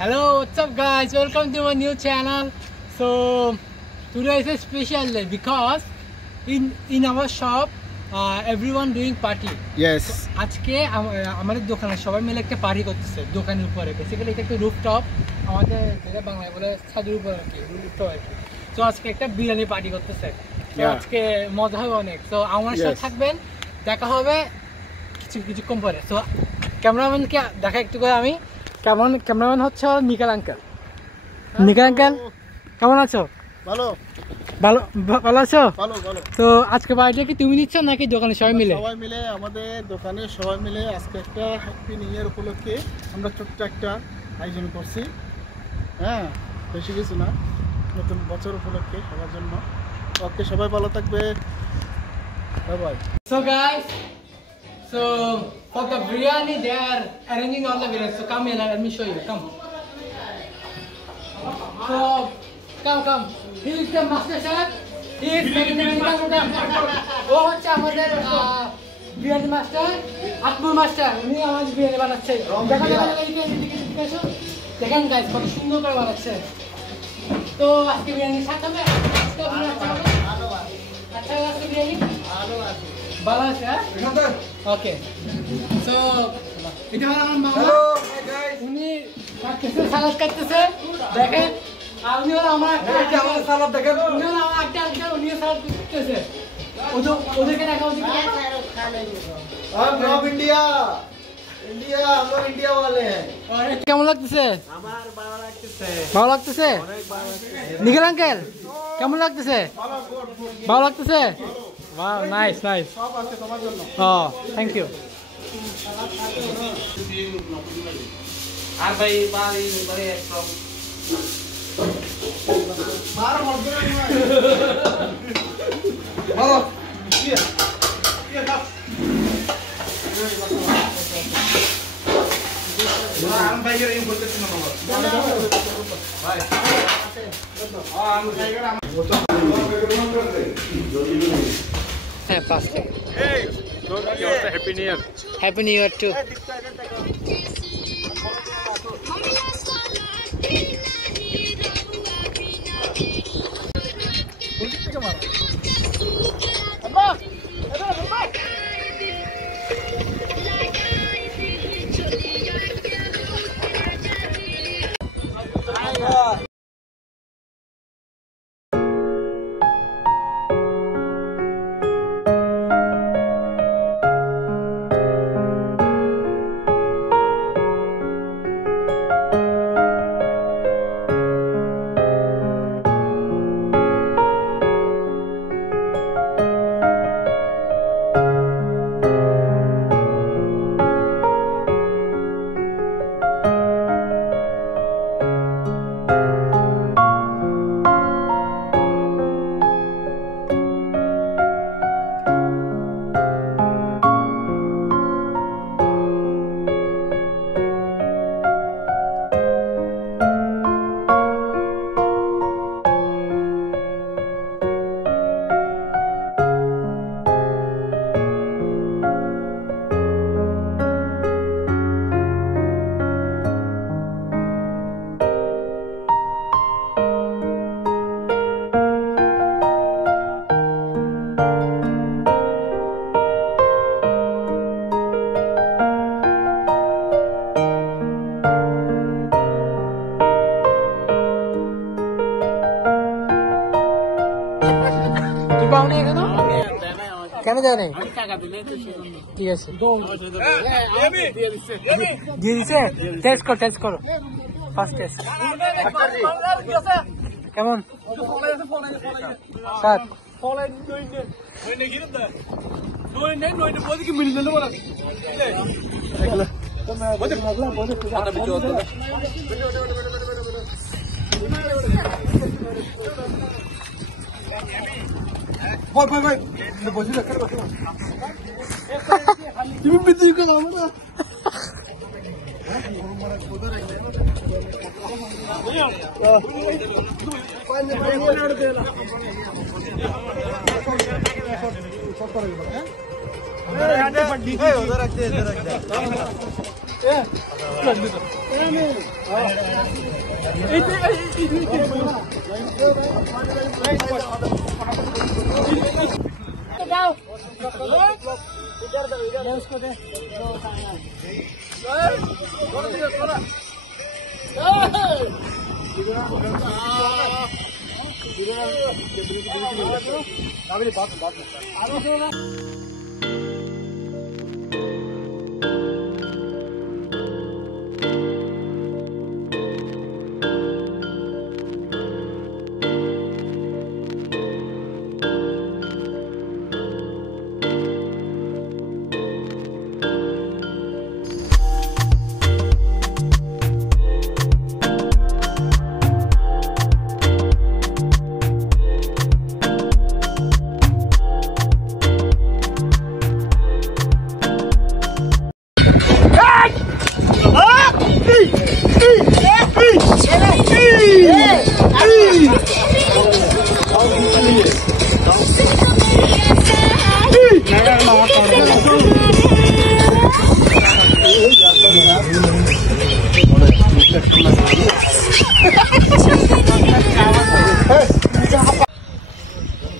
Hello, what's up guys? Welcome to my new channel. So today is a special day because in our shop everyone doing party. Yes. আজকে আমাদের দোকানে সবাই মিলে একটা party করতেছে দোকানের উপরে। বেসিক্যালি এটা একটা রুফটপ, আমাদের যেটা বাংলায় বলে ছাদের উপর আর কি, রুফটপ আর কি। তো আজকে একটা বিরিয়ানি পার্টি করতেছে। তো আজকে মজা হবে অনেক। তো আমার সাথে থাকবেন, দেখা হবে কিছুক্ষণ পরে। তো ক্যামেরাম্যানকে দেখা একটু করে আমি। ক্যামেরাম্যান হচ্ছে নিকাল আঙ্কেল। নিকাল আঙ্কেল কেমন আছো? ভালো আছো? ভালো। তো আজকে বাড়িটা কি তুমি নিচ্ছ নাকি দোকানে সবাই মিলে? সবাই মিলে, আমাদের দোকানে সবাই মিলে আজকে একটা হ্যাপি নিউ ইয়ার উপলক্ষে আমরা ছোট্ট একটা আয়োজন করছি। হ্যাঁ, বেশি কিছু না, নতুন বছর উপলক্ষে সবার জন্য। ওকে, সবাই ভালো থাকবে, bye bye. So guys, so for the biryani they are arranging all the biryani. So come here, let me show you. Come. So come. He is the master chef. He is making the biryani. ও হচ্ছে আমাদের biryani master, আকবর master. উনি আমাদের বিরিয়ানি বানাচ্ছে। দেখেন guys কত সুন্দর করে বানাচ্ছে। তো আজকে বিরিয়ানি সাথে হবে। আচ্ছা আজকে বিরিয়ানি ভালো আছে। ওকে, সো এটা হলো আমার মামা। উনি সালাদ কাটতেছে, দেখেন। আর উনি হলো আমার সালাদ, দেখেন। উনি হলো আমার একটা উনি সালাদ করতেছে। ওদেরকে দেখা इंडिया हम लोग इंडिया वाले हैं। কেমন লাগতেছে? ভালো লাগতেছে। নিখিল আঙ্কেল কেমন লাগতেছে? ভালো লাগতেছে। Wow, nice. Oh, thank you. Hey, Happy New Year. Happy New Year too. কেন জানে ঠিক আছে দিয়ে দিছে। টেস্ট করো ফার্স্ট টেস্ট কেমন স্যার? ভাই বসে রাখতে বসে তুমি বিদ্যুৎ করো না। उधर रखते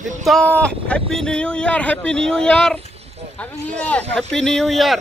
Ito, Happy New Year, Happy New Year, Happy New Year.